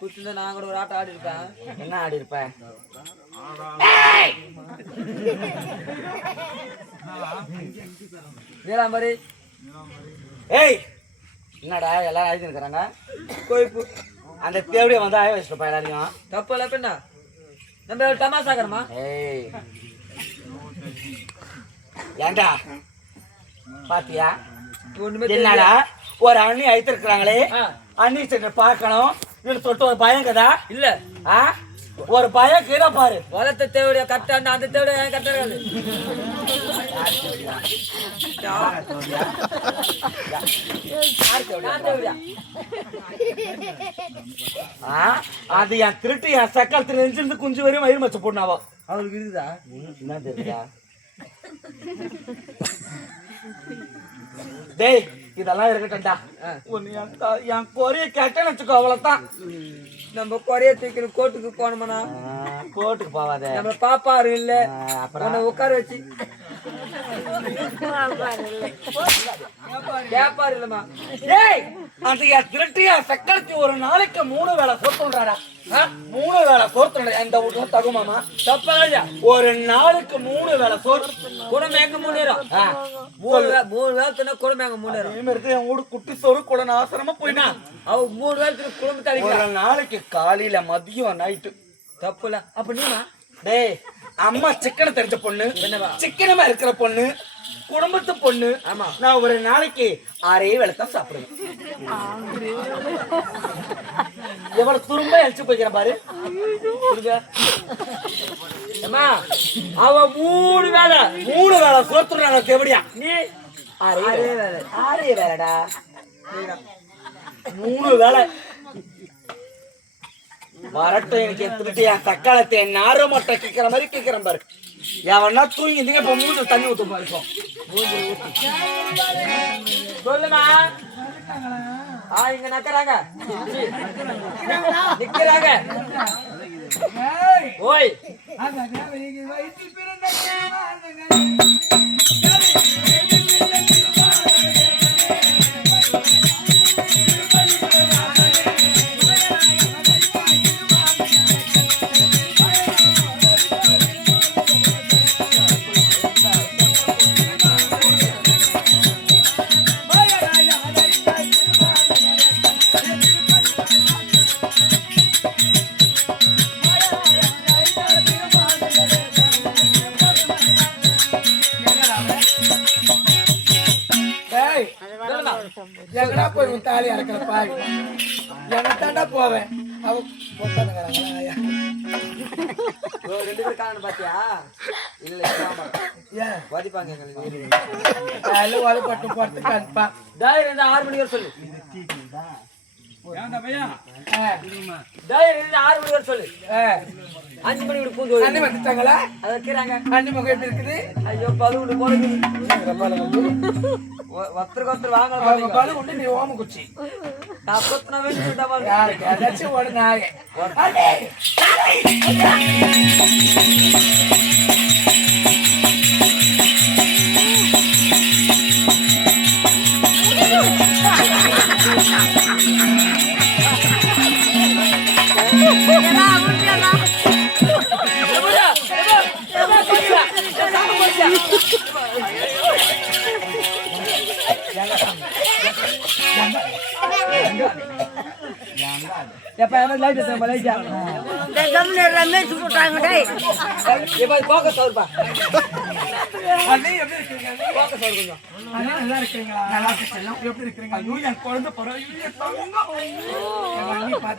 வச்சிருந்தா நான் கூட ஒரு ஆட்டம் ஆடி இருப்பேன். என்ன ஆடி இருப்ப? நீலாம்பரி ஏய் என்னடா எல்லாரும் அழுது இருக்கிறாங்க? கோயிப்பு அந்த தேவடியை வந்து ஆய வச்சுப்பா எல்லாரையும். தப்பு இல்ல பெண்ணா நம்ம டமாசாக்கிறோமா ஏய். ஏண்டா? பாத்தியா? என்னடா? ஒரு அண்ணி அழைத்திருக்கிறாங்களே. சென்று பார்க்கணும். இது தொட்டு ஒரு பயம் கதா இல்ல. ஆ? ஒரு பயம் கீழே பாரு. வளர்த்த தேவடைய கட்டாண்ட அந்த தேவடியா ஆ? அது என் திருட்டு என் சக்கரத்து நெஞ்சிலிருந்து குஞ்சு வரையும் மயிர் மச்ச போடனாவோ. அவருக்கு இருக்குதா? என்ன தெரியுதா டேய் இதெல்லாம் இருக்கட்டும்டா. உன்னை என் குறைய கேட்டேன்னு வச்சுக்கோ அவ்வளவுதான். நம்ம குறைய தூக்கிற கோர்ட்டுக்கு போனோம்னா கோர்ட்டுக்கு போவாத. நம்ம பாப்பாரு இல்ல. அப்புறம்? உன்னை உட்கார வச்சு. கேப்பாரு இல்லம்மா ஏய் அந்த என் திருட்டு என் சக்கரத்தி ஒரு நாளைக்கு மூணு வேளை சோத்துறாடா மூணு வேளை சோத்துறா எந்த வீட்டுல தகுமாமா தப்பா ஒரு நாளுக்கு மூணு வேளை சோறு முன்னேறும். ஆ, மூணு மூணு வேலை தின்னா குடும்பம் எங்க முன்னேறும். அதே மாதிரி தான் என் வீடு குட்டி சோறு கூட நாசரமா போயினா அவ மூணு வேலை அடிக்கலாம் ஒரு நாளைக்கு காலையில மதியம் நைட்டு. தப்பு இல்ல அப்ப நீமா டேய் அம்மா சிக்கனை தெரிஞ்ச பொண்ணு? சிக்கனமா இருக்கிற பொண்ணு. குடும்பத்து பொண்ணு. நான் ஒரு நாளைக்கு ஆறே வேலை தான் சாப்பிடுவேன். எவ்வளவு துரும்ப அழிச்சு போய்க்கிறேன் பாரு. அவ மூணு வேலை மூணு வேலை சோத்துறாங்க தேவடியா நீ ஆறே ஆறே வேலை வேலை. ஆறே வேலைடா மூணு வேலை வரட்டும் எனக்கு எடுத்துக்கிட்டு என் தக்காளத்தை நார மொட்டை கேட்கிற மாதிரி கேட்கிறேன் பாரு. எவனா தூங்கி இருந்தீங்க இப்ப மூணு தண்ணி ஊத்து பாருக்கும் சொல்லுமா ஆ இங்க நக்கறாங்க நிக்கிறாங்க ஓய் எங்கடா போய் உன் தாலி அறக்கிற பாரு? எங்க தாண்டா போவேன்? அவ ரெண்டு பேரும் காணணும் பாத்தியா? இல்ல ஏன்? வதிப்பாங்க எங்களுக்கு. வலுப்பட்டு போறதுக்கு அனுப்பா ஆறு மணி வரை சொல்லு. அஞ்சு மணி பூந்து அண்ணி வந்துட்டாங்களா அதை வைக்கிறாங்க அண்ணி முகம் எப்படி இருக்குது ஐயோ பது ஒருத்தருக்கு ஒருத்தர் வாங்க அவங்க உண்டு நீ ஓம குச்சி நான் கொத்தினா வேண்டி சொல்லிட்டா பாருங்க. யாருக்கு எப்ப என்ன லைட் அண்ணே, எப்படி இருக்கீங்க அண்ணே, நல்லா இருக்கீங்களா? நல்லா. எப்படி இருக்கீங்க? ஐயோ, என் குழந்தை அண்ணி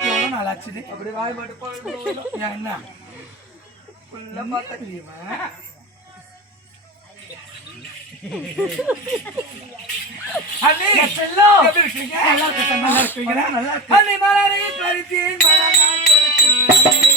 எவ்வளவு நாள் ஆச்சுது? அப்படி வாய் போகணும் ஏன் என்ன? அண்ணே, எப்படி இருக்கீங்க? நல்லா இருக்கு செல்லம், நல்லா இருக்கீங்களா? அண்ணே, மலரை பறித்தேன், மலரால் தொடுத்தேன்.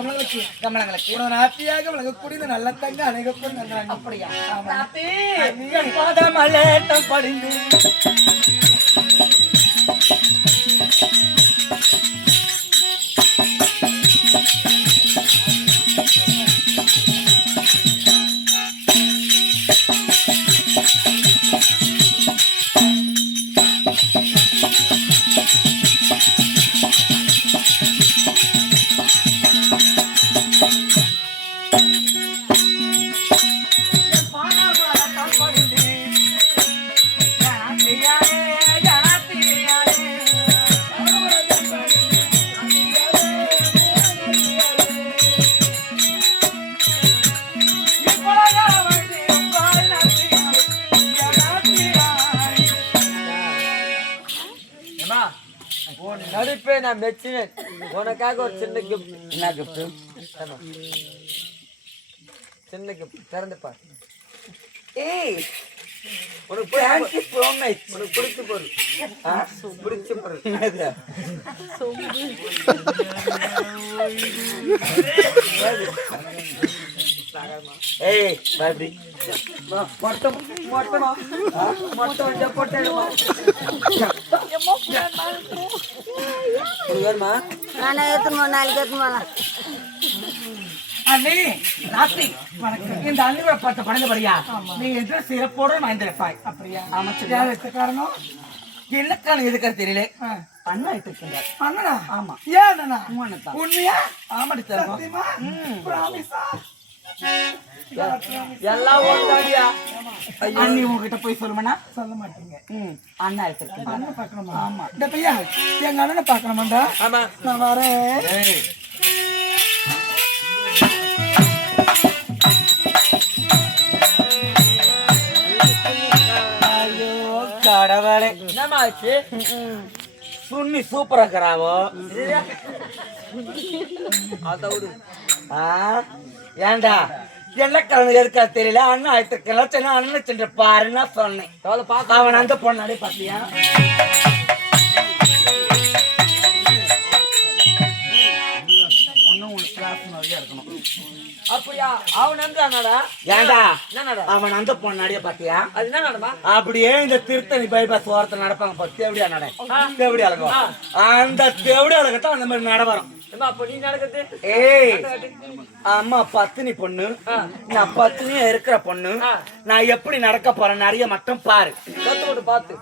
கமலங்களுக்கு கமலங்களுக்கு உன நாட்டியாக விளங்கக்கூடிய நல்ல தங்க அனைவருக்கும் நன்றாங்க அப்படியா? பாதமலேட்டம் படிந்து. உன் நடிப்பை நான் மெச்சினேன். உனக்காக ஒரு சின்ன கிஃப்ட் என்ன கிஃப்ட் சின்ன கிஃப்ட் திறந்து பார். ஏய் உனக்கு பிடிச்ச தேங்க் யூ ஸோ மச் உனக்கு பிடிச்ச பொருள். ஆ? பிடிச்ச பொருள். என்னது? ஏய் பாபி மொட்டை மொட்டமா மொட்டை வச்சா பொட்டேடுமா உனக்கு வேணுமா நானே ஏற்றுமா நாளைக்கு ஏற்றுமா அண்ணே ராத்தி வணக்கம். இந்த அள்ளிவர பார்த்த படந்தபடியா நீங்க என்ற சிறப்போட மயந்திருப்பாய் அப்படியா? அமைச்சர் யார் எடுத்த காரணம்? என்ன காரணம் எதுக்காரு தெரியல அண்ணா அண்ணனா? ஆமா. ஏன் அண்ணனா? உண்மையா? ஆமா எடுத்தாரு ப்ராமிஸா எல்லாம் ஒன்றாடியா அண்ணி உங்ககிட்ட போய் சொல்லுமனா சொல்ல மாட்டீங்க. அண்ணா எடுத்துருக்கேன். அண்ணன் பார்க்கணுமா? ஆமா. இந்த பையன் எங்க அண்ணனை பார்க்கணுமாண்டா? ஆமா. நான் வரேன். ஐயோ கடவுளே. என்னம்மா ஆச்சு சுண்ணி சூப்பரா இருக்கிறாவோ? அதை விடு. ஆ? ஏண்டா? எல்லக்கிழமை எதுக்கா தெரியல? அண்ணன் ஆயிட்டு சின்ன அண்ணன் சென்று பாருன்னா சொன்னேன். அவன் அந்த பொண்ணாடி இருக்கணும். அப்படியா? இந்த திருத்தணி பைபாஸ் ஓரத்துல நடப்பாங்க தேவடியா நட. தேவடி அழகம் அந்த தேவடி அழகத்தான் அந்த மாதிரி நட வரும். ஏய் அம்மா பத்தினி பொண்ணு. நான் பத்தினியா இருக்கிற பொண்ணு. நான் எப்படி நடக்க போறேன் நிறைய மட்டும் பாரு. பார்த்து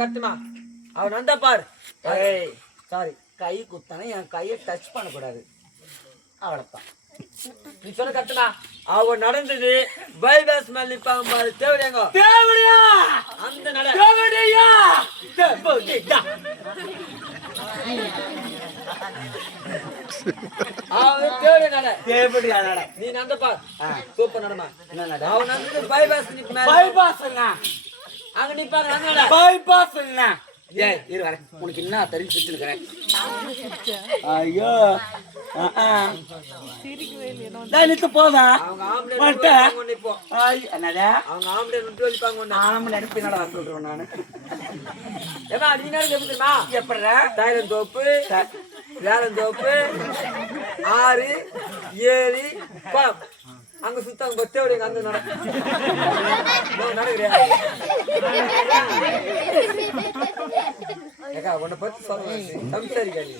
கட்டுமா அவன் வந்தா பாரு. சாரி கை குத்தானே என் கையை டச் பண்ணக்கூடாது. அவ்வளவுதான். நீ சொன்ன கட்டுமா அவன் நடந்தது பைபாஸ் மேல நிப்பாங்க பாரு. தேவடியாங்க. தேவடியா? அந்த நட. தேவடியா? தேவடியா அவன் தேவடியா நட. தேவடியா நட. நீ நந்த பார். சூப்பர் நடமா. என்ன நட? அவன் நடந்தது பைபாஸ் நிப்ப மேல. பைபாஸ் என்ன? அங்க நிப்பாங்க பைபாஸ் என்ன ஏய் இரு வரேன். உனக்கு என்ன தெரிஞ்சு வச்சிருக்கிறேன் ஐயோ. ஆ, ஆ. டேய், நித்து போதா என்னடா? அவங்க ஆம்பளை விட்டு வலிப்பாங்க எடுப்பு என்னடா சொல்றேன் நானு. ஏமா தெரியுமா? எப்படிடா? தாயிரம் தோப்பு வேலம் தோப்பு ஆறு ஏழு குளம் அங்க சுத்த அங்க தேவடி அங்க நட நடக்குறியா உன்னை பத்தி சொல்ல சம்சாரிக்கா நீ